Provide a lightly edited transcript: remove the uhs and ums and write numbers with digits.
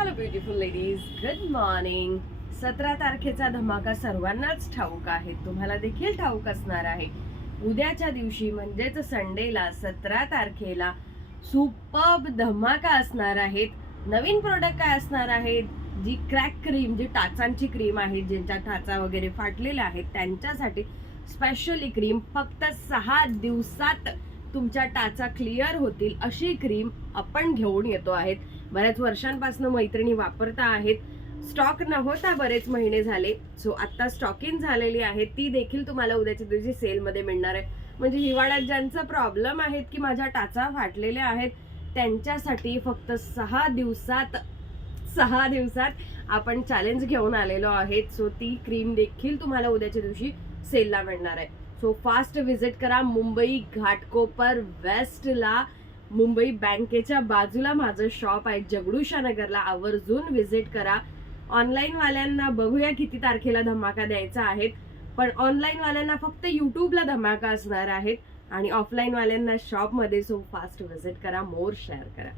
Hello beautiful ladies, good morning. 17 तारखेचा धमाका सर्वांनाच ठाऊक आहे, तुम्हाला देखील ठाऊक असणार आहे. उद्याच्या दिवशी म्हणजेच संडेला 17 तारखेला सुपर्ब धमाका असणार आहेत. नवीन प्रोडक्ट काय असणार आहेत? जी क्रॅक क्रीम, जी टाचांची क्रीम आहे, ज्यांच्या टाचा वगैरे फाटलेल्या आहेत त्यांच्यासाठी स्पेशली क्रीम. फक्त 6 दिवसात तुमच्या टाचा क्लिअर होतील अशी क्रीम आपण घेऊन येतो आहेत. बऱ्याच वर्षांपासून मैत्रिणी वापरता आहेत. स्टॉक नव्हता, बरेच महिने झाले. सो आता स्टॉकिंग झालेली आहे, ती देखील तुम्हाला उद्याच्या दिवशी सेलमध्ये मिळणार आहे. म्हणजे हिवाळ्यात ज्यांचा प्रॉब्लेम आहेत की माझ्या टाचा फाटलेल्या आहेत त्यांच्यासाठी फक्त 6 दिवसात आपण चॅलेंज घेऊन आलेलो आहेत. सो ती क्रीम देखील तुम्हाला उद्याच्या दिवशी सेलला मिळणार आहे. सो फास्ट विजिट करा. मुंबई घाटकोपर वेस्टला मुंबई बँकेच्या बाजूला माझं शॉप आहे, जगडूशा नगरला. आवर्जून विजिट करा. ऑनलाईन वाल्यांना बघूया किती तारखेला धमाका द्यायचा आहे, पण ऑनलाईन वाल्यांना फक्त युट्यूबला धमाका असणार आहेत आणि ऑफलाईन वाल्यांना शॉपमध्ये. सो फास्ट विजिट करा, मोर शेअर करा.